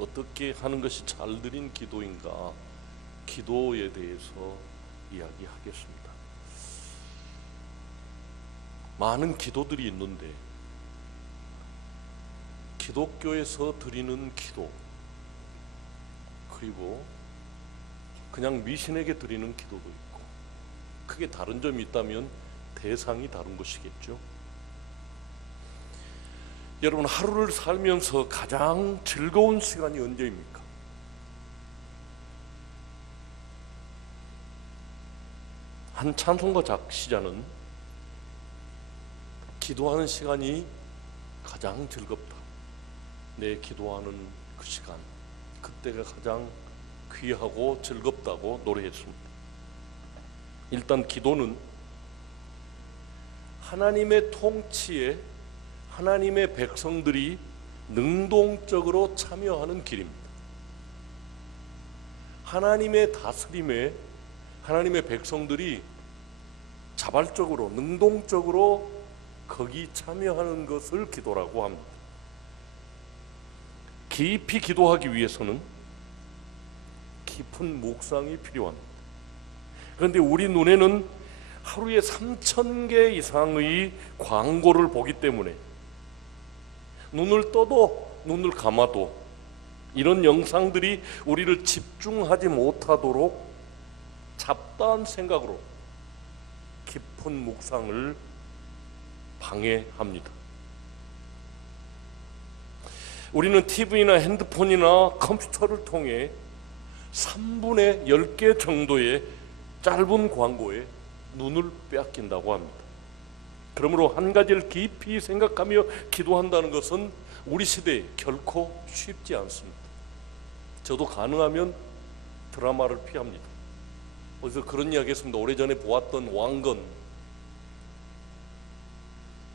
어떻게 하는 것이 잘 드린 기도인가, 기도에 대해서 이야기하겠습니다. 많은 기도들이 있는데 기독교에서 드리는 기도, 그리고 그냥 미신에게 드리는 기도도 있고, 크게 다른 점이 있다면 대상이 다른 것이겠죠. 여러분, 하루를 살면서 가장 즐거운 시간이 언제입니까? 한 찬송가 작시자는 기도하는 시간이 가장 즐겁다. 내 기도하는 그 시간, 그때가 가장 귀하고 즐겁다고 노래했습니다. 일단 기도는 하나님의 통치에 하나님의 백성들이 능동적으로 참여하는 길입니다. 하나님의 다스림에 하나님의 백성들이 자발적으로 능동적으로 거기 참여하는 것을 기도라고 합니다. 깊이 기도하기 위해서는 깊은 묵상이 필요합니다. 그런데 우리 눈에는 하루에 3,000개 이상의 광고를 보기 때문에 눈을 떠도 눈을 감아도 이런 영상들이 우리를 집중하지 못하도록 잡다한 생각으로 깊은 묵상을 방해합니다. 우리는 TV나 핸드폰이나 컴퓨터를 통해 3분의 10개 정도의 짧은 광고에 눈을 빼앗긴다고 합니다. 그러므로 한 가지를 깊이 생각하며 기도한다는 것은 우리 시대에 결코 쉽지 않습니다. 저도 가능하면 드라마를 피합니다. 어디서 그런 이야기 했습니다. 오래전에 보았던 왕건,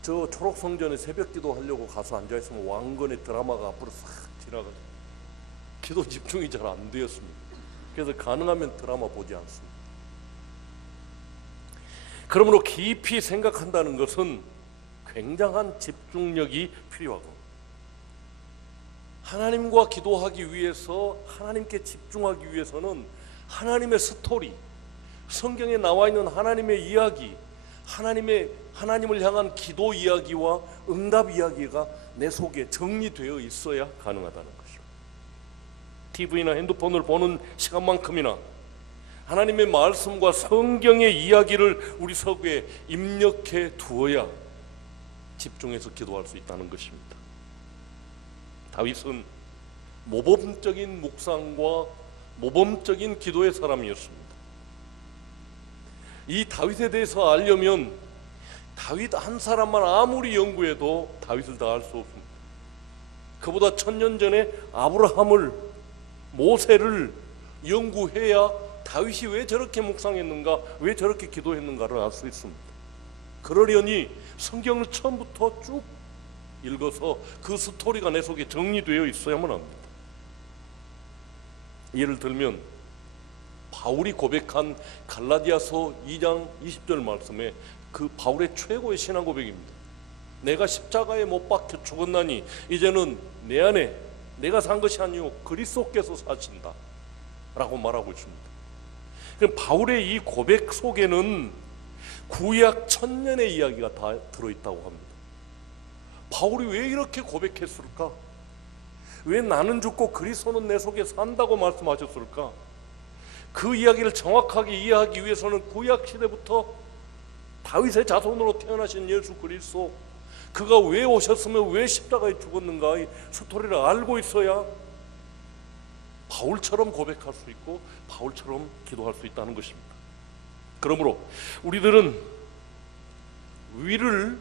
저 초록성전에 새벽기도 하려고 가서 앉아있으면 왕건의 드라마가 앞으로 싹 지나가서 기도 집중이 잘 안 되었습니다. 그래서 가능하면 드라마 보지 않습니다. 그러므로 깊이 생각한다는 것은 굉장한 집중력이 필요하고, 하나님과 기도하기 위해서, 하나님께 집중하기 위해서는 하나님의 스토리, 성경에 나와 있는 하나님의 이야기, 하나님을 향한 기도 이야기와 응답 이야기가 내 속에 정리되어 있어야 가능하다는 것입니다. TV나 핸드폰을 보는 시간만큼이나 하나님의 말씀과 성경의 이야기를 우리 속에 입력해 두어야 집중해서 기도할 수 있다는 것입니다. 다윗은 모범적인 묵상과 모범적인 기도의 사람이었습니다. 이 다윗에 대해서 알려면 다윗 한 사람만 아무리 연구해도 다윗을 다 알 수 없습니다. 그보다 1000년 전에 아브라함을, 모세를 연구해야 다윗이 왜 저렇게 묵상했는가, 왜 저렇게 기도했는가를 알 수 있습니다. 그러려니 성경을 처음부터 쭉 읽어서 그 스토리가 내 속에 정리되어 있어야만 합니다. 예를 들면 바울이 고백한 갈라디아서 2장 20절 말씀에 그 바울의 최고의 신앙 고백입니다. 내가 십자가에 못 박혀 죽었나니 이제는 내 안에 내가 산 것이 아니요 그리스도께서 사신다 라고 말하고 있습니다. 바울의 이 고백 속에는 구약 1000년의 이야기가 다 들어있다고 합니다. 바울이 왜 이렇게 고백했을까? 왜 나는 죽고 그리스도는 내 속에 산다고 말씀하셨을까? 그 이야기를 정확하게 이해하기 위해서는 구약 시대부터 다윗의 자손으로 태어나신 예수 그리스도, 그가 왜 오셨으며 왜 십자가에 죽었는가, 이 스토리를 알고 있어야 바울처럼 고백할 수 있고 바울처럼 기도할 수 있다는 것입니다. 그러므로 우리들은 위를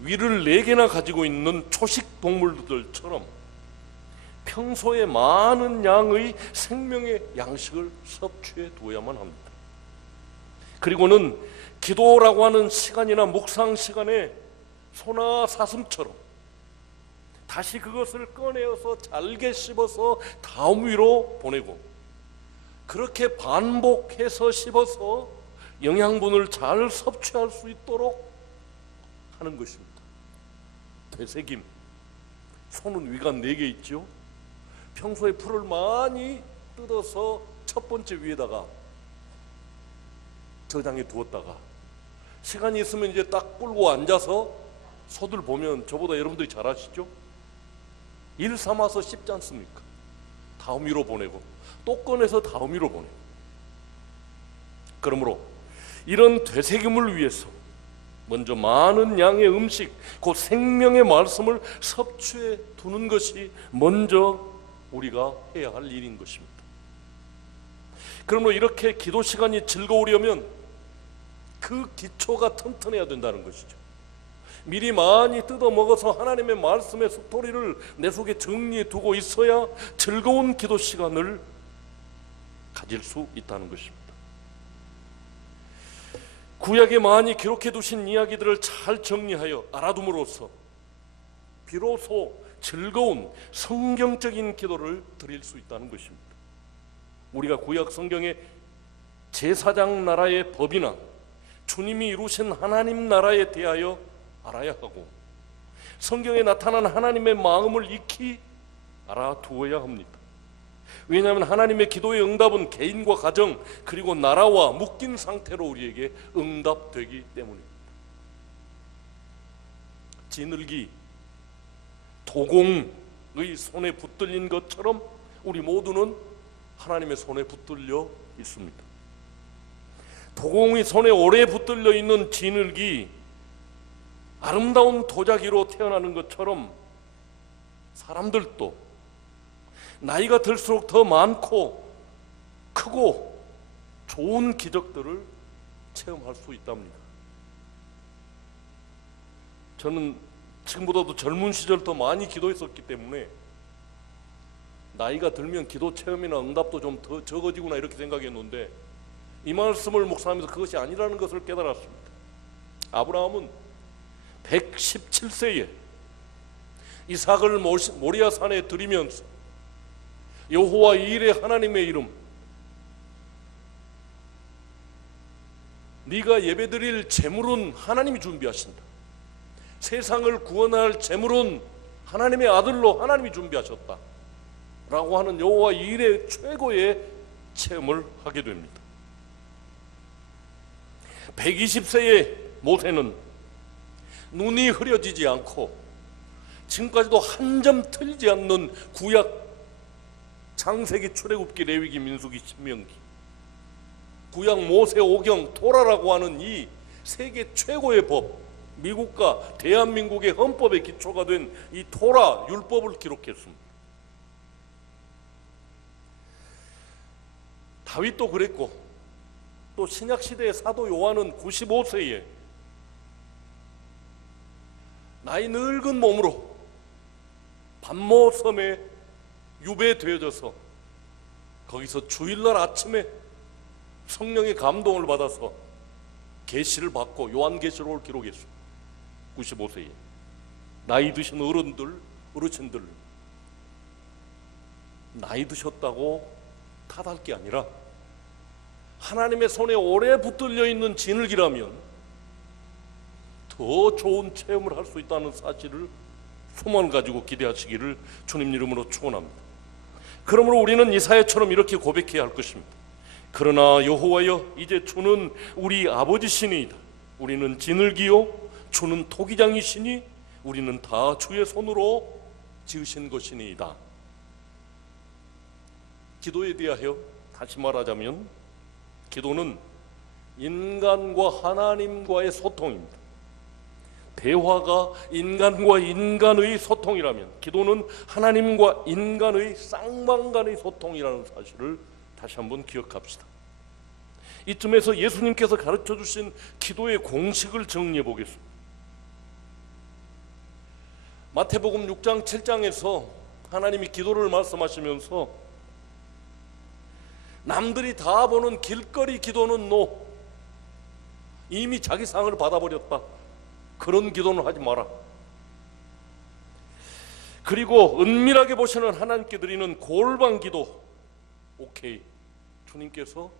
4개나 가지고 있는 초식 동물들처럼 평소에 많은 양의 생명의 양식을 섭취해 두어야만 합니다. 그리고는 기도라고 하는 시간이나 묵상 시간에 소나 사슴처럼 다시 그것을 꺼내어서 잘게 씹어서 다음 위로 보내고, 그렇게 반복해서 씹어서 영양분을 잘 섭취할 수 있도록 하는 것입니다. 되새김, 소는 위가 4개 있죠. 평소에 풀을 많이 뜯어서 첫 번째 위에다가 저장해 두었다가 시간이 있으면 이제 딱 끌고 앉아서 소들 보면 저보다 여러분들이 잘 아시죠? 일 삼아서 씹지 않습니까? 다음 위로 보내고 또 꺼내서 다음 위로 보내고. 그러므로 이런 되새김을 위해서 먼저 많은 양의 음식, 곧 생명의 말씀을 섭취해 두는 것이 먼저 우리가 해야 할 일인 것입니다. 그러므로 이렇게 기도 시간이 즐거우려면 그 기초가 튼튼해야 된다는 것이죠. 미리 많이 뜯어 먹어서 하나님의 말씀의 스토리를 내 속에 정리해 두고 있어야 즐거운 기도 시간을 가질 수 있다는 것입니다. 구약에 많이 기록해 두신 이야기들을 잘 정리하여 알아둠으로써 비로소 즐거운 성경적인 기도를 드릴 수 있다는 것입니다. 우리가 구약 성경의 제사장 나라의 법이나 주님이 이루신 하나님 나라에 대하여 알아야 하고 성경에 나타난 하나님의 마음을 익히 알아두어야 합니다. 왜냐하면 하나님의 기도의 응답은 개인과 가정 그리고 나라와 묶인 상태로 우리에게 응답되기 때문입니다. 지늘기, 도공의 손에 붙들린 것처럼 우리 모두는 하나님의 손에 붙들려 있습니다. 도공의 손에 오래 붙들려 있는 지늘기, 아름다운 도자기로 태어나는 것처럼 사람들도 나이가 들수록 더 많고 크고 좋은 기적들을 체험할 수 있답니다. 저는 지금보다도 젊은 시절 더 많이 기도했었기 때문에 나이가 들면 기도 체험이나 응답도 좀 더 적어지구나 이렇게 생각했는데 이 말씀을 묵상하면서 그것이 아니라는 것을 깨달았습니다. 아브라함은 117세에 이삭을 모리아 산에 들이면서 여호와 이레 하나님의 이름, 네가 예배드릴 제물은 하나님이 준비하신다. 세상을 구원할 제물은 하나님의 아들로 하나님이 준비하셨다 라고 하는 여호와 이레 최고의 체험을 하게 됩니다. 120세의 모세는 눈이 흐려지지 않고 지금까지도 한 점 틀리지 않는 구약 창세기, 출애굽기, 레위기, 민수기, 신명기, 구약 모세 오경, 토라라고 하는 이 세계 최고의 법, 미국과 대한민국의 헌법의 기초가 된 이 토라 율법을 기록했습니다. 다윗도 그랬고 또 신약시대의 사도 요한은 95세에 나이 늙은 몸으로 반모섬에 유배되어져서 거기서 주일날 아침에 성령의 감동을 받아서 계시를 받고 요한계시록을 기록했습니다. 95세에 나이 드신 어르신들 나이 드셨다고 탓할 게 아니라 하나님의 손에 오래 붙들려 있는 지늘기라면 더 좋은 체험을 할 수 있다는 사실을 소망을 가지고 기대하시기를 주님 이름으로 축원합니다. 그러므로 우리는 이사야처럼 이렇게 고백해야 할 것입니다. 그러나 여호와여, 이제 주는 우리 아버지시니이다. 우리는 지늘기요 주는 토기장이시니 우리는 다 주의 손으로 지으신 것이니이다. 기도에 대하여 다시 말하자면 기도는 인간과 하나님과의 소통입니다. 대화가 인간과 인간의 소통이라면 기도는 하나님과 인간의 쌍방간의 소통이라는 사실을 다시 한번 기억합시다. 이쯤에서 예수님께서 가르쳐 주신 기도의 공식을 정리해 보겠습니다. 마태복음 6장 7장에서 하나님이 기도를 말씀하시면서 남들이 다 보는 길거리 기도는 노, 이미 자기 상을 받아버렸다. 그런 기도는 하지 마라. 그리고 은밀하게 보시는 하나님께 드리는 골방 기도, 오케이, 주님께서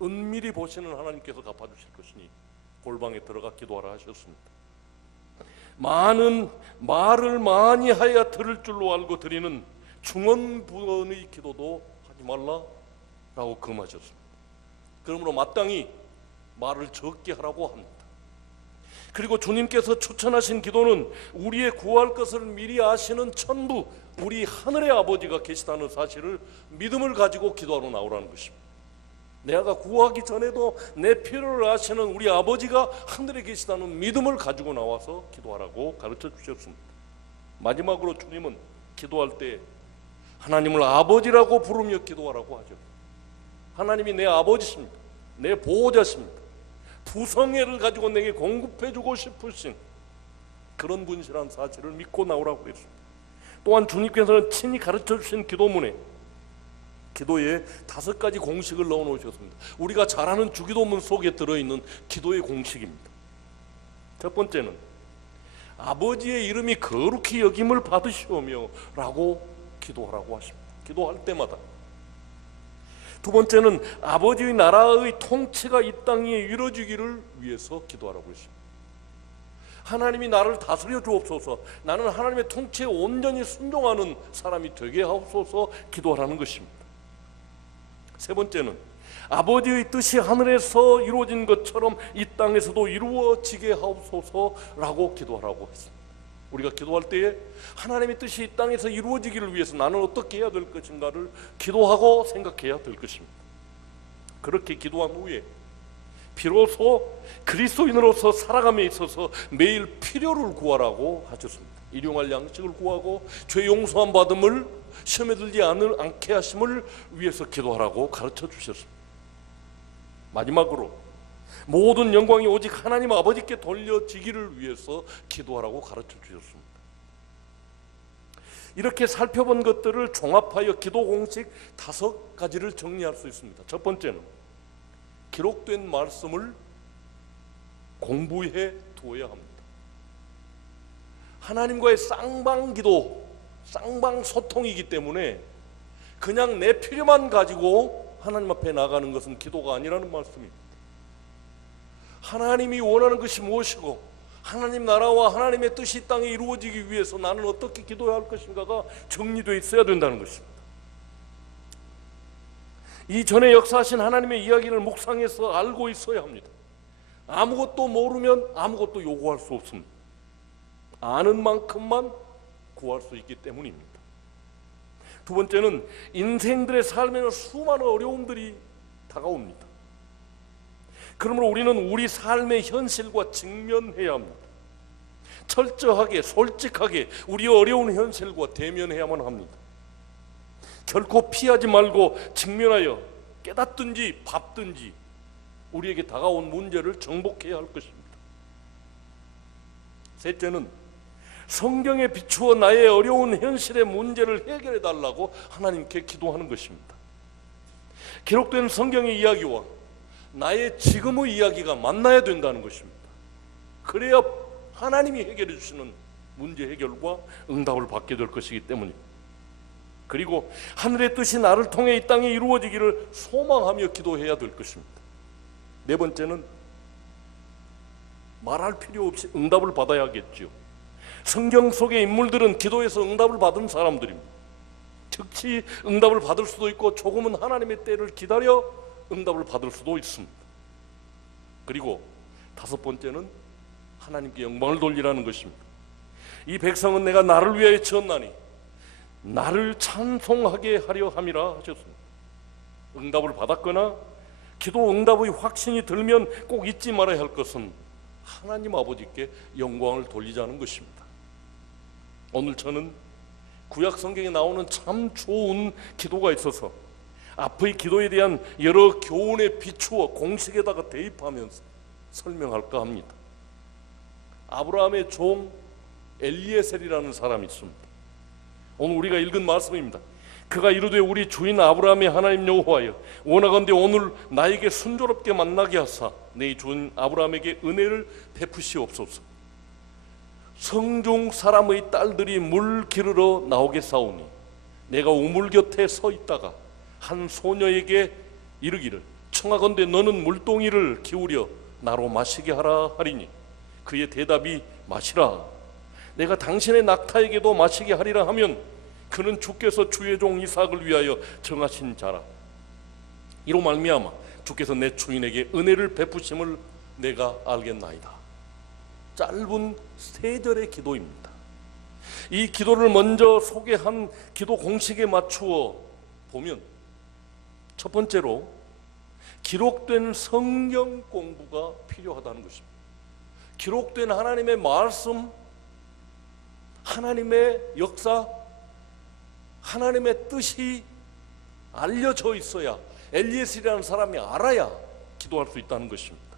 은밀히 보시는 하나님께서 갚아주실 것이니 골방에 들어가 기도하라 하셨습니다. 많은 말을 많이 하여 들을 줄로 알고 드리는 중언부언의 기도도 하지 말라라고 금하셨습니다. 그러므로 마땅히 말을 적게 하라고 합니다. 그리고 주님께서 추천하신 기도는 우리의 구할 것을 미리 아시는 천부 우리 하늘의 아버지가 계시다는 사실을 믿음을 가지고 기도하러 나오라는 것입니다. 내가 구하기 전에도 내 필요를 아시는 우리 아버지가 하늘에 계시다는 믿음을 가지고 나와서 기도하라고 가르쳐 주셨습니다. 마지막으로 주님은 기도할 때 하나님을 아버지라고 부르며 기도하라고 하죠. 하나님이 내 아버지십니다. 내 보호자십니다. 부성애를 가지고 내게 공급해주고 싶으신 그런 분이라는 사실을 믿고 나오라고 했습니다. 또한 주님께서는 친히 가르쳐 주신 기도문에 기도에 5가지 공식을 넣어 놓으셨습니다. 우리가 잘 아는 주기도문 속에 들어있는 기도의 공식입니다. 첫 번째는 아버지의 이름이 거룩히 여김을 받으시오며 라고 기도하라고 하십니다. 기도할 때마다. 두 번째는 아버지의 나라의 통치가 이 땅에 이루어지기를 위해서 기도하라고 했습니다. 하나님이 나를 다스려 주옵소서, 나는 하나님의 통치에 온전히 순종하는 사람이 되게 하옵소서 기도하라는 것입니다. 세 번째는 아버지의 뜻이 하늘에서 이루어진 것처럼 이 땅에서도 이루어지게 하옵소서라고 기도하라고 했습니다. 우리가 기도할 때에 하나님의 뜻이 이 땅에서 이루어지기를 위해서 나는 어떻게 해야 될 것인가를 기도하고 생각해야 될 것입니다. 그렇게 기도한 후에 비로소 그리스도인으로서 살아감에 있어서 매일 필요를 구하라고 하셨습니다. 일용할 양식을 구하고 죄 용서함 받음을 시험에 들지 않게 하심을 위해서 기도하라고 가르쳐 주셨습니다. 마지막으로 모든 영광이 오직 하나님 아버지께 돌려지기를 위해서 기도하라고 가르쳐 주셨습니다. 이렇게 살펴본 것들을 종합하여 기도 공식 5가지를 정리할 수 있습니다. 첫 번째는 기록된 말씀을 공부해 두어야 합니다. 하나님과의 쌍방기도, 쌍방소통이기 때문에 그냥 내 필요만 가지고 하나님 앞에 나가는 것은 기도가 아니라는 말씀입니다. 하나님이 원하는 것이 무엇이고 하나님 나라와 하나님의 뜻이 이 땅에 이루어지기 위해서 나는 어떻게 기도해야 할 것인가가 정리되어 있어야 된다는 것입니다. 이전에 역사하신 하나님의 이야기를 묵상해서 알고 있어야 합니다. 아무것도 모르면 아무것도 요구할 수 없습니다. 아는 만큼만 구할 수 있기 때문입니다. 두 번째는 인생들의 삶에는 수많은 어려움들이 다가옵니다. 그러므로 우리는 우리 삶의 현실과 직면해야 합니다. 철저하게 솔직하게 우리의 어려운 현실과 대면해야만 합니다. 결코 피하지 말고 직면하여 깨닫든지 밟든지 우리에게 다가온 문제를 정복해야 할 것입니다. 셋째는 성경에 비추어 나의 어려운 현실의 문제를 해결해 달라고 하나님께 기도하는 것입니다. 기록된 성경의 이야기와 나의 지금의 이야기가 만나야 된다는 것입니다. 그래야 하나님이 해결해 주시는 문제 해결과 응답을 받게 될 것이기 때문입니다. 그리고 하늘의 뜻이 나를 통해 이 땅에 이루어지기를 소망하며 기도해야 될 것입니다. 네 번째는 말할 필요 없이 응답을 받아야겠죠. 성경 속의 인물들은 기도해서 응답을 받은 사람들입니다. 즉시 응답을 받을 수도 있고 조금은 하나님의 때를 기다려 응답을 받을 수도 있습니다. 그리고 5번째는 하나님께 영광을 돌리라는 것입니다. 이 백성은 내가 나를 위하여 지었나니 나를 찬송하게 하려 함이라 하셨습니다. 응답을 받았거나 기도 응답의 확신이 들면 꼭 잊지 말아야 할 것은 하나님 아버지께 영광을 돌리자는 것입니다. 오늘 저는 구약 성경에 나오는 참 좋은 기도가 있어서 앞의 기도에 대한 여러 교훈에 비추어 공식에다가 대입하면서 설명할까 합니다. 아브라함의 종 엘리에셀이라는 사람이 있습니다. 오늘 우리가 읽은 말씀입니다. 그가 이르되 우리 주인 아브라함의 하나님 여호와여 원하건대 오늘 나에게 순조롭게 만나게 하사 내 주인 아브라함에게 은혜를 베푸시옵소서. 성중 사람의 딸들이 물 기르러 나오겠사오니 내가 우물 곁에 서 있다가 한 소녀에게 이르기를 청하건대 너는 물동이를 기울여 나로 마시게 하라 하리니 그의 대답이 마시라. 내가 당신의 낙타에게도 마시게 하리라 하면 그는 주께서 주의 종 이삭을 위하여 정하신 자라. 이로 말미암아 주께서 내 주인에게 은혜를 베푸심을 내가 알겠나이다. 짧은 3절의 기도입니다. 이 기도를 먼저 소개한 기도 공식에 맞추어 보면, 첫 번째로 기록된 성경 공부가 필요하다는 것입니다. 기록된 하나님의 말씀, 하나님의 역사, 하나님의 뜻이 알려져 있어야, 엘리에셀이라는 사람이 알아야 기도할 수 있다는 것입니다.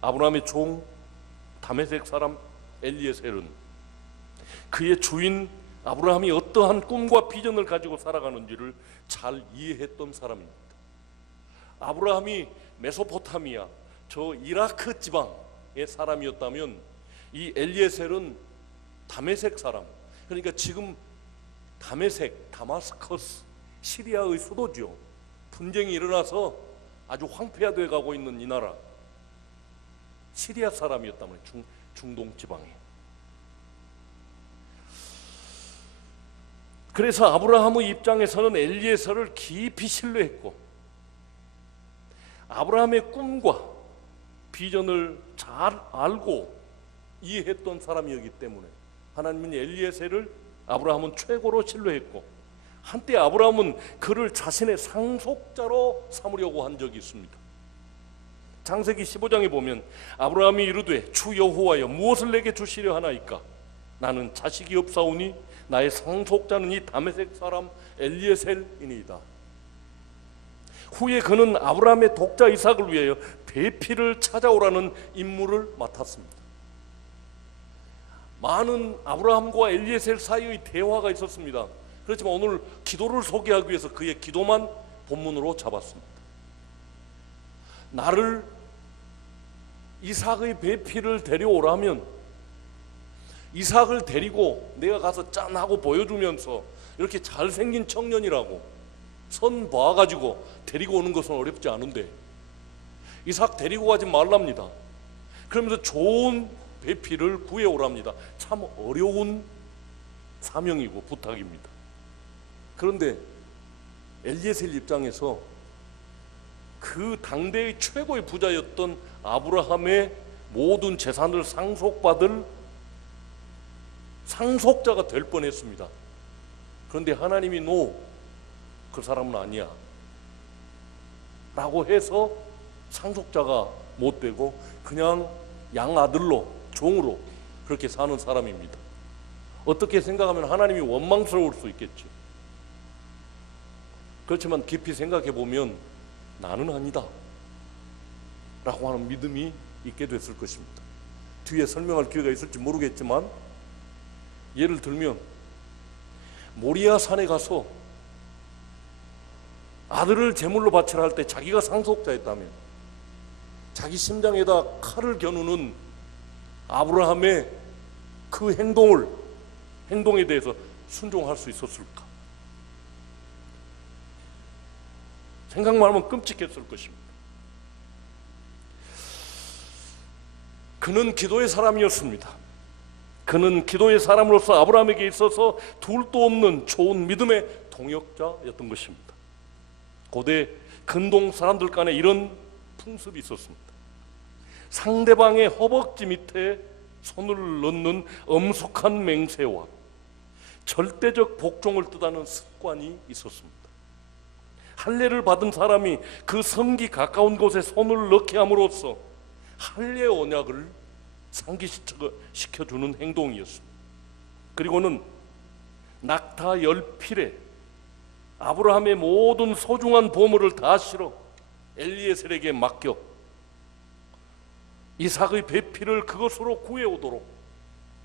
아브라함의 종 다메섹 사람 엘리에셀은 그의 주인 아브라함이 어떠한 꿈과 비전을 가지고 살아가는지를 잘 이해했던 사람입니다. 아브라함이 메소포타미아, 저 이라크 지방의 사람이었다면 이 엘리에셀은 다메섹 사람, 그러니까 지금 다메섹, 다마스커스, 시리아의 수도죠. 분쟁이 일어나서 아주 황폐화되어 가고 있는 이 나라, 시리아 사람이었단 말이에요. 중동 지방에. 그래서 아브라함의 입장에서는 엘리에셀을 깊이 신뢰했고, 아브라함의 꿈과 비전을 잘 알고 이해했던 사람이었기 때문에 하나님은 엘리에셀을 아브라함은 최고로 신뢰했고, 한때 아브라함은 그를 자신의 상속자로 삼으려고 한 적이 있습니다. 창세기 15장에 보면 아브라함이 이르되 주 여호와여 무엇을 내게 주시려 하나이까? 나는 자식이 없사오니 나의 상속자는 이 다메섹 사람 엘리에셀이니이다. 후에 그는 아브라함의 독자 이삭을 위하여 배필을 찾아오라는 임무를 맡았습니다. 많은 아브라함과 엘리에셀 사이의 대화가 있었습니다. 그렇지만 오늘 기도를 소개하기 위해서 그의 기도만 본문으로 잡았습니다. 나를 이삭의 배필을 데려오라면, 이삭을 데리고 내가 가서 짠하고 보여주면서 이렇게 잘생긴 청년이라고 선 봐가지고 데리고 오는 것은 어렵지 않은데 이삭 데리고 가지 말랍니다. 그러면서 좋은 배필을 구해오랍니다. 참 어려운 사명이고 부탁입니다. 그런데 엘리에셀 입장에서 그 당대의 최고의 부자였던 아브라함의 모든 재산을 상속받을 상속자가 될 뻔했습니다. 그런데 하나님이 그 사람은 아니야 라고 해서 상속자가 못 되고 그냥 양아들로, 종으로 그렇게 사는 사람입니다. 어떻게 생각하면 하나님이 원망스러울 수 있겠죠. 그렇지만 깊이 생각해 보면 나는 아니다 라고 하는 믿음이 있게 됐을 것입니다. 뒤에 설명할 기회가 있을지 모르겠지만, 예를 들면 모리아 산에 가서 아들을 제물로 바치라 할 때 자기가 상속자였다면 자기 심장에다 칼을 겨누는 아브라함의 그 행동에 대해서 순종할 수 있었을까? 생각만 하면 끔찍했을 것입니다. 그는 기도의 사람이었습니다. 그는 기도의 사람으로서 아브라함에게 있어서 둘도 없는 좋은 믿음의 동역자였던 것입니다. 고대 근동 사람들 간에 이런 풍습이 있었습니다. 상대방의 허벅지 밑에 손을 넣는 엄숙한 맹세와 절대적 복종을 뜻하는 습관이 있었습니다. 할례를 받은 사람이 그 성기 가까운 곳에 손을 넣게 함으로써 할례 언약을 상기시켜주는 행동이었습니다. 그리고는 낙타 10필에 아브라함의 모든 소중한 보물을 다 실어 엘리에셀에게 맡겨 이삭의 배필을 그것으로 구해오도록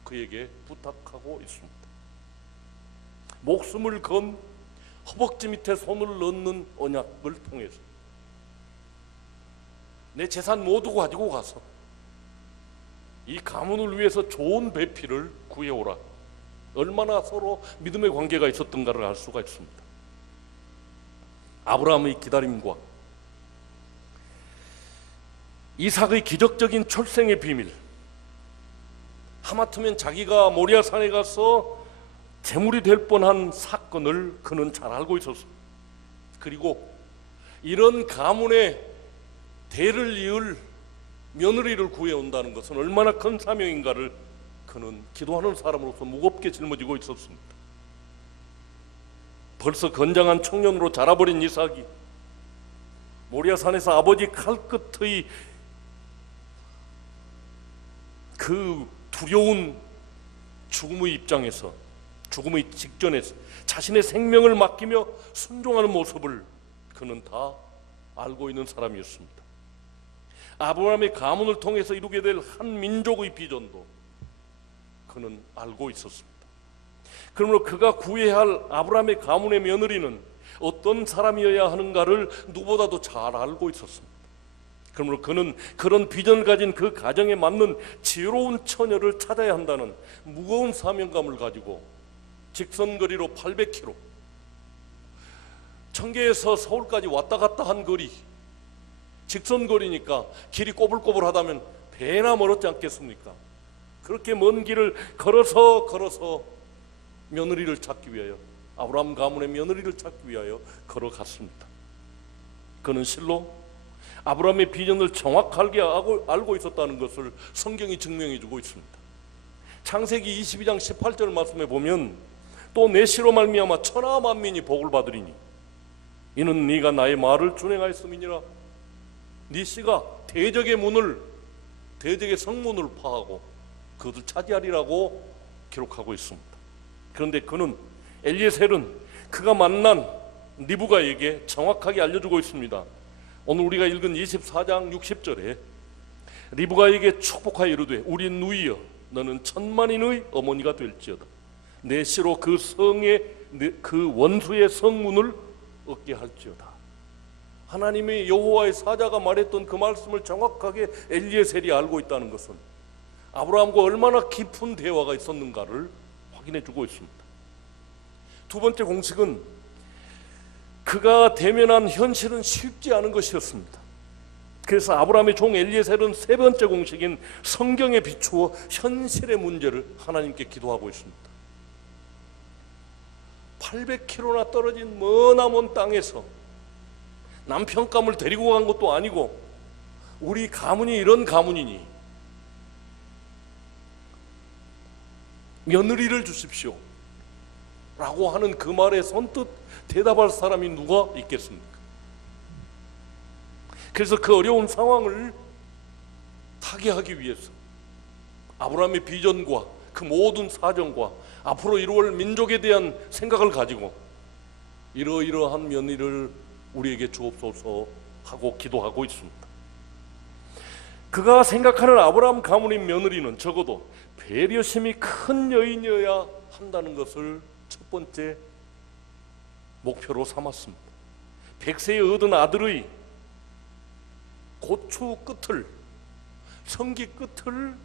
그에게 부탁하고 있습니다. 목숨을 건 허벅지 밑에 손을 넣는 언약을 통해서 내 재산 모두 가지고 가서 이 가문을 위해서 좋은 배필을 구해오라. 얼마나 서로 믿음의 관계가 있었던가를 알 수가 있습니다. 아브라함의 기다림과 이삭의 기적적인 출생의 비밀, 하마터면 자기가 모리아 산에 가서 재물이 될 뻔한 사건을 그는 잘 알고 있었습니다. 그리고 이런 가문의 대를 이을 며느리를 구해온다는 것은 얼마나 큰 사명인가를 그는 기도하는 사람으로서 무겁게 짊어지고 있었습니다. 벌써 건장한 청년으로 자라버린 이삭이 모리아산에서 아버지 칼끝의 그 두려운 죽음의 입장에서, 죽음의 직전에서 자신의 생명을 맡기며 순종하는 모습을 그는 다 알고 있는 사람이었습니다. 아브라함의 가문을 통해서 이루게 될 한 민족의 비전도 그는 알고 있었습니다. 그러므로 그가 구해야 할 아브라함의 가문의 며느리는 어떤 사람이어야 하는가를 누구보다도 잘 알고 있었습니다. 그러므로 그는 그런 비전을 가진 그 가정에 맞는 지혜로운 처녀를 찾아야 한다는 무거운 사명감을 가지고 직선거리로 800km, 청계에서 서울까지 왔다 갔다 한 거리, 직선거리니까 길이 꼬불꼬불하다면 배나 멀었지 않겠습니까? 그렇게 먼 길을 걸어서 며느리를 찾기 위하여, 아브라함 가문의 며느리를 찾기 위하여 걸어갔습니다. 그는 실로 아브라함의 비전을 정확하게 알고 있었다는 것을 성경이 증명해 주고 있습니다. 창세기 22장 18절 말씀에 보면 또 내 씨로 말미암아 천하 만민이 복을 받으리니 이는 네가 나의 말을 준행하였음이니라. 네 씨가 대적의 문을, 대적의 성문을 파하고 그것을 차지하리라고 기록하고 있습니다. 그런데 그는, 엘리에셀은 그가 만난 리브가에게 정확하게 알려주고 있습니다. 오늘 우리가 읽은 24장 60절에 리브가에게 축복하여 이르되 우리 누이여 너는 천만인의 어머니가 될지어다. 내 씨로 그 성의 그 원수의 성문을 얻게 할지어다. 하나님의 여호와의 사자가 말했던 그 말씀을 정확하게 엘리에셀이 알고 있다는 것은 아브라함과 얼마나 깊은 대화가 있었는가를 확인해 주고 있습니다. 두 번째 공식은 그가 대면한 현실은 쉽지 않은 것이었습니다. 그래서 아브라함의 종 엘리에셀은 세 번째 공식인 성경에 비추어 현실의 문제를 하나님께 기도하고 있습니다. 800km나 떨어진 머나먼 땅에서 남편감을 데리고 간 것도 아니고 우리 가문이 이런 가문이니 며느리를 주십시오 라고 하는 그 말에 선뜻 대답할 사람이 누가 있겠습니까? 그래서 그 어려운 상황을 타개하기 위해서 아브라함의 비전과 그 모든 사정과 앞으로 이루어질 민족에 대한 생각을 가지고 이러이러한 며느리를 우리에게 주옵소서 하고 기도하고 있습니다. 그가 생각하는 아브라함 가문의 며느리는 적어도 배려심이 큰 여인이어야 한다는 것을 첫 번째 목표로 삼았습니다. 100세에 얻은 아들의 고추 끝을, 성기 끝을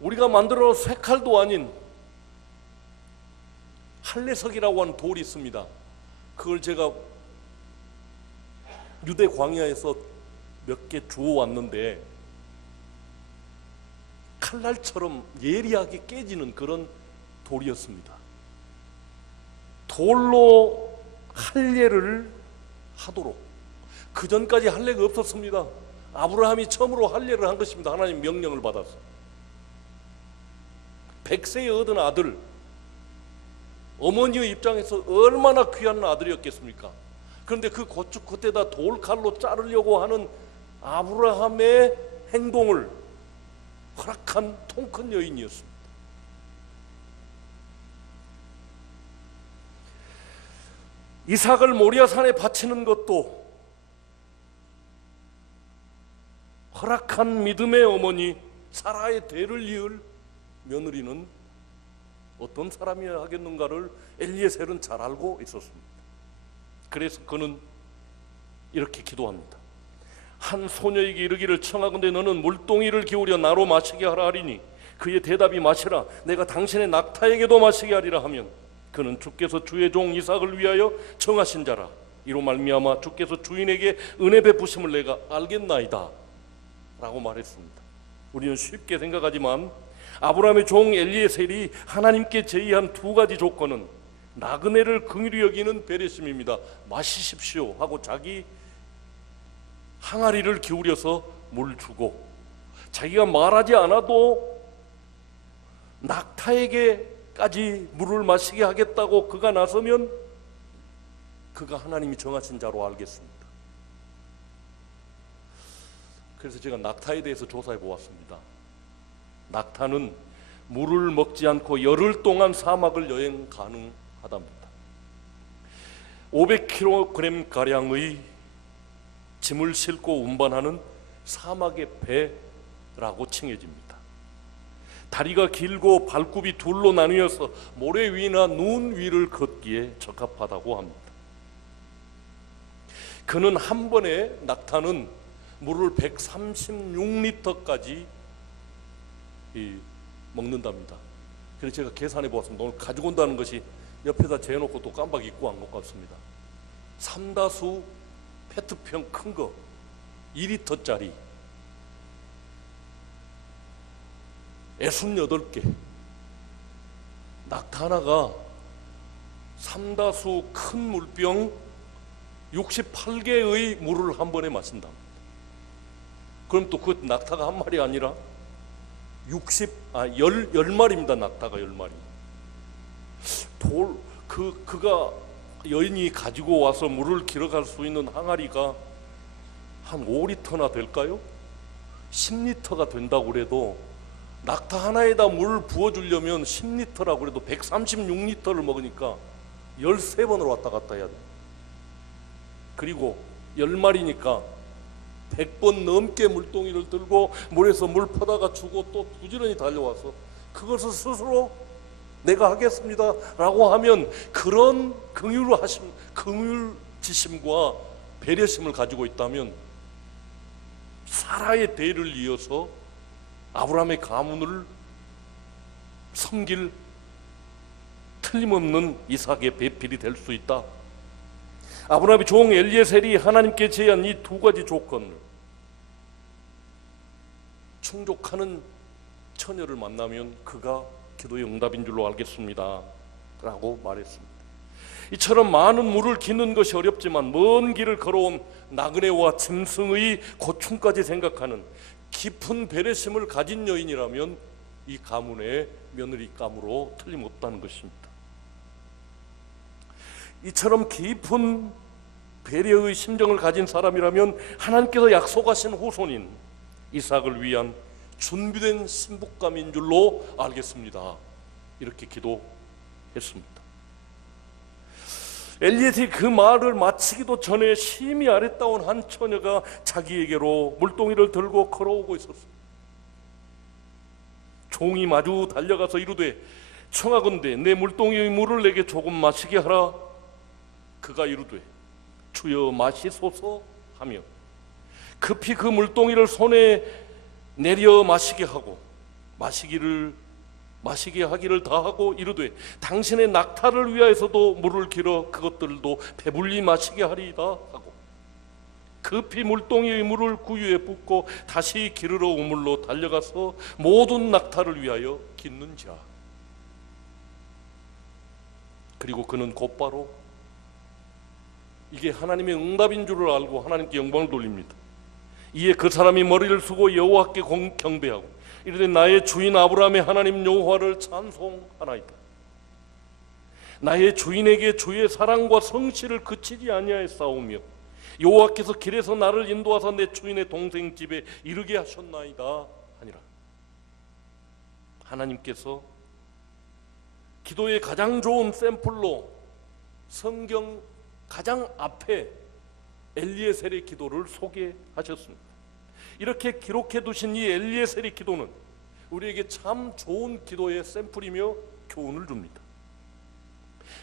우리가 만들어 쇠칼도 아닌 할례석이라고 하는 돌이 있습니다. 그걸 제가 유대 광야에서 몇 개 주워왔는데 칼날처럼 예리하게 깨지는 그런 돌이었습니다. 돌로 할례를 하도록, 그 전까지 할례가 없었습니다. 아브라함이 처음으로 할례를 한 것입니다. 하나님 명령을 받아서 100세에 얻은 아들, 어머니의 입장에서 얼마나 귀한 아들이었겠습니까? 그런데 그 고추 끝에다 돌칼로 자르려고 하는 아브라함의 행동을 허락한 통큰 여인이었습니다. 이삭을 모리아산에 바치는 것도 허락한 믿음의 어머니 사라의 대를 이을 며느리는 어떤 사람이어야 하겠는가를 엘리에셀은 잘 알고 있었습니다. 그래서 그는 이렇게 기도합니다. 한 소녀에게 이르기를 청하건대 너는 물동이를 기울여 나로 마시게 하라 하리니 그의 대답이 마시라 내가 당신의 낙타에게도 마시게 하리라 하면 그는 주께서 주의 종 이삭을 위하여 정하신 자라 이로 말미암아 주께서 주인에게 은혜 베푸심을 내가 알겠나이다 라고 말했습니다. 우리는 쉽게 생각하지만 아브라함의 종 엘리에셀이 하나님께 제의한 두 가지 조건은 나그네를 긍휼히 여기는 배려심입니다. 마시십시오 하고 자기 항아리를 기울여서 물 주고, 자기가 말하지 않아도 낙타에게까지 물을 마시게 하겠다고 그가 나서면 그가 하나님이 정하신 자로 알겠습니다. 그래서 제가 낙타에 대해서 조사해 보았습니다. 낙타는 물을 먹지 않고 열흘 동안 사막을 여행 가능하답니다. 500kg 가량의 짐을 싣고 운반하는 사막의 배라고 칭해집니다. 다리가 길고 발굽이 둘로 나뉘어서 모래 위나 눈 위를 걷기에 적합하다고 합니다. 그는 한 번에 낙타는 물을 136리터까지 먹는답니다. 그래서 제가 계산해 보았습니다. 오늘 가지고 온다는 것이 옆에다 재놓고 또 깜빡 잊고 한 것 같습니다. 삼다수 페트병 큰 거 2리터짜리 68개, 낙타 하나가 삼다수 큰 물병 68개의 물을 한 번에 마신다. 그럼 또 그 낙타가 한 마리 아니라 10마리입니다. 낙타가 10마리. 그가 여인이 가지고 와서 물을 길어갈 수 있는 항아리가 한 5리터나 될까요? 10리터가 된다고 그래도 낙타 하나에다 물 부어주려면 10리터라고 그래도 136리터를 먹으니까 13번을 왔다 갔다 해야 돼. 그리고 10마리니까 100번 넘게 물동이를 들고 물에서 물 퍼다가 주고 또 부지런히 달려와서 그것을 스스로 내가 하겠습니다 라고 하면, 그런 긍휼지심과 배려심을 가지고 있다면 사라의 대를 이어서 아브라함의 가문을 섬길 틀림없는 이삭의 배필이 될 수 있다. 아브라함의 종 엘리에셀이 하나님께 제의한 이 두 가지 조건을 충족하는 처녀를 만나면 그가 기도의 응답인 줄로 알겠습니다 라고 말했습니다. 이처럼 많은 물을 기는 것이 어렵지만 먼 길을 걸어온 나그네와 짐승의 고충까지 생각하는 깊은 배려심을 가진 여인이라면 이 가문의 며느리감으로 틀림없다는 것입니다. 이처럼 깊은 배려의 심정을 가진 사람이라면 하나님께서 약속하신 후손인 이삭을 위한 준비된 신부감인 줄로 알겠습니다. 이렇게 기도했습니다. 엘리에셀이 그 말을 마치기도 전에 심히 아랫다운 한 처녀가 자기에게로 물동이를 들고 걸어오고 있었습니다. 종이 마주 달려가서 이르되 청하건대 내 물동이의 물을 내게 조금 마시게 하라. 그가 이르되 주여 마시소서 하며 급히 그 물동이를 손에 내려 마시게 하고 마시게 하기를 다하고 이르되 당신의 낙타를 위하여서도 물을 길어 그것들도 배불리 마시게 하리이다 하고 급히 물동이의 물을 구유에 붓고 다시 기르러 우물로 달려가서 모든 낙타를 위하여 깃는지라. 그리고 그는 곧바로 이게 하나님의 응답인 줄을 알고 하나님께 영광을 돌립니다. 이에 그 사람이 머리를 숙고 여호와께 경배하고 이르되 나의 주인 아브라함의 하나님 여호와를 찬송하나이다. 나의 주인에게 주의 사랑과 성실을 그치지 아니하였사오며 여호와께서 길에서 나를 인도하사 내 주인의 동생 집에 이르게 하셨나이다 하니라. 하나님께서 기도의 가장 좋은 샘플로 성경 가장 앞에 엘리에셀의 기도를 소개하셨습니다. 이렇게 기록해 두신 이 엘리에셀의 기도는 우리에게 참 좋은 기도의 샘플이며 교훈을 줍니다.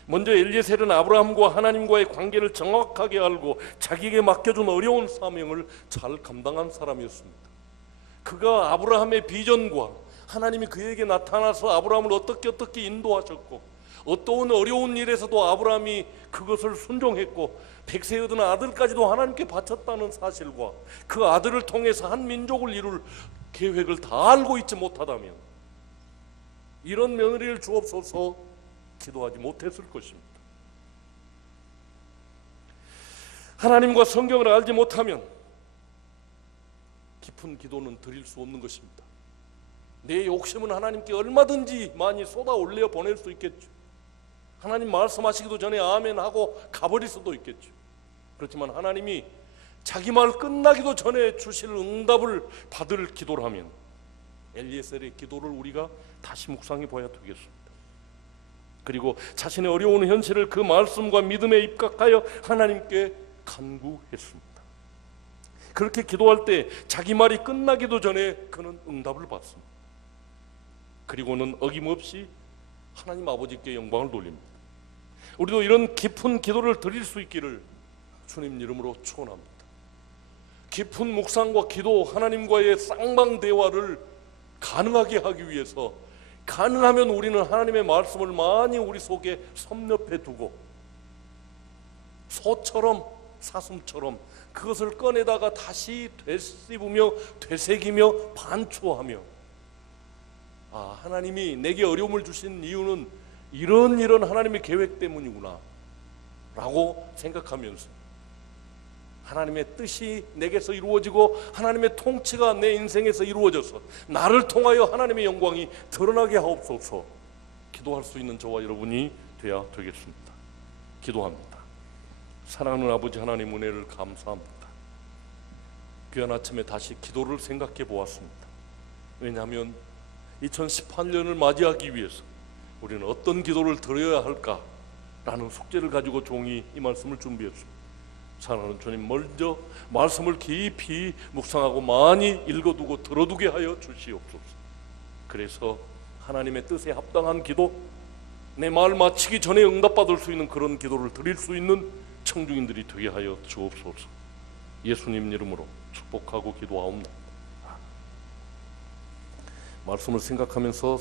먼저 엘리에셀은 아브라함과 하나님과의 관계를 정확하게 알고 자기에게 맡겨준 어려운 사명을 잘 감당한 사람이었습니다. 그가 아브라함의 비전과 하나님이 그에게 나타나서 아브라함을 어떻게 인도하셨고 어떤 어려운 일에서도 아브라함이 그것을 순종했고 100세 얻은 아들까지도 하나님께 바쳤다는 사실과 그 아들을 통해서 한 민족을 이룰 계획을 다 알고 있지 못하다면 이런 며느리를 주옵소서 기도하지 못했을 것입니다. 하나님과 성경을 알지 못하면 깊은 기도는 드릴 수 없는 것입니다. 내 욕심은 하나님께 얼마든지 많이 쏟아 올려 보낼 수 있겠죠. 하나님 말씀하시기도 전에 아멘 하고 가버릴 수도 있겠죠. 그렇지만 하나님이 자기 말 끝나기도 전에 주실 응답을 받을 기도를 하면 엘리에셀의 기도를 우리가 다시 묵상해 봐야 되겠습니다. 그리고 자신의 어려운 현실을 그 말씀과 믿음에 입각하여 하나님께 간구했습니다. 그렇게 기도할 때 자기 말이 끝나기도 전에 그는 응답을 받습니다. 그리고는 어김없이 하나님 아버지께 영광을 돌립니다. 우리도 이런 깊은 기도를 드릴 수 있기를 주님 이름으로 축원합니다. 깊은 묵상과 기도, 하나님과의 쌍방 대화를 가능하게 하기 위해서 가능하면 우리는 하나님의 말씀을 많이 우리 속에 섭렵해 두고 소처럼 사슴처럼 그것을 꺼내다가 다시 되씹으며 되새기며 반추하며 하나님이 내게 어려움을 주신 이유는 이런 하나님의 계획 때문이구나 라고 생각하면서 하나님의 뜻이 내게서 이루어지고 하나님의 통치가 내 인생에서 이루어져서 나를 통하여 하나님의 영광이 드러나게 하옵소서 기도할 수 있는 저와 여러분이 되어야 되겠습니다. 기도합니다. 사랑하는 아버지 하나님 은혜를 감사합니다. 귀한 아침에 다시 기도를 생각해 보았습니다. 왜냐하면 2018년을 맞이하기 위해서 우리는 어떤 기도를 드려야 할까라는 숙제를 가지고 종이 이 말씀을 준비했습니다. 사랑하는 주님, 먼저 말씀을 깊이 묵상하고 많이 읽어두고 들어두게 하여 주시옵소서. 그래서 하나님의 뜻에 합당한 기도, 내 말 마치기 전에 응답받을 수 있는 그런 기도를 드릴 수 있는 청중인들이 되게 하여 주옵소서. 예수님 이름으로 축복하고 기도하옵나이다. 말씀을 생각하면서